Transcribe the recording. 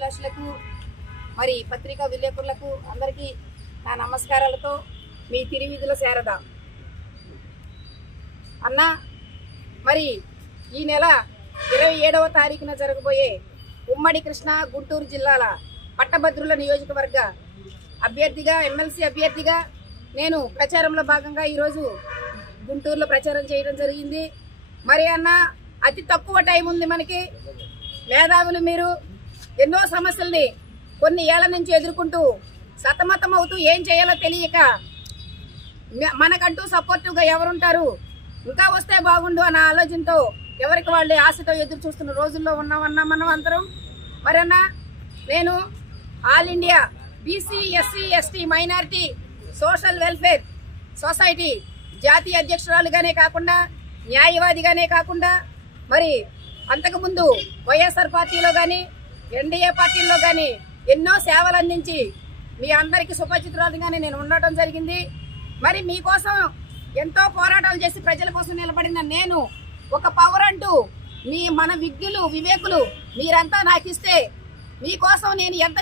శ్రేయోభిలాషులకు మరి పత్రికా విలేకరులకు అందరికీ నా నమస్కారాలతో మీ తిరువీధుల శారద అన్న. మరి ఈ నెల 27వ తారీఖున జరగబోయే ఉమ్మడి కృష్ణా గుంటూరు జిల్లాల పట్టభద్రుల నియోజకవర్గ అభ్యర్థిగా ఎమ్మెల్సీ అభ్యర్థిగా నేను ప్రచారంలో భాగంగా ఈరోజు గుంటూరులో ప్రచారం చేయడం జరిగింది. మరి అన్న, అతి తక్కువ టైం ఉంది మనకి. మేధావులు మీరు ఎన్నో సమస్యల్ని కొన్ని ఏళ్ల నుంచి ఎదుర్కొంటూ సతమతం అవుతూ ఏం చేయాలో తెలియక మనకంటూ సపోర్టివ్గా ఎవరుంటారు, ఇంకా వస్తే బాగుండు అన్న ఆలోచనతో ఎవరికి వాళ్ళే ఆశతో ఎదురు చూస్తున్న రోజుల్లో ఉన్నామన్నా మనం అందరం. మరన్న, నేను all India BC SC ST minority social welfare society జాతీయ అధ్యక్షురాలుగానే కాకుండా, న్యాయవాదిగానే కాకుండా, మరి అంతకుముందు వైఎస్ఆర్ పార్టీలో కానీ ఎన్డీఏ పార్టీల్లో కానీ ఎన్నో సేవలు అందించి మీ అందరికీ సుపరిచితురాలుగానే నేను ఉండటం జరిగింది. మరి మీకోసం ఎంతో పోరాటాలు చేసి ప్రజల కోసం నిలబడిన నేను ఒక పవర్ అంటూ మన విజ్ఞులు వివేకులు మీరంతా నాకు ఇస్తే మీకోసం నేను ఎంత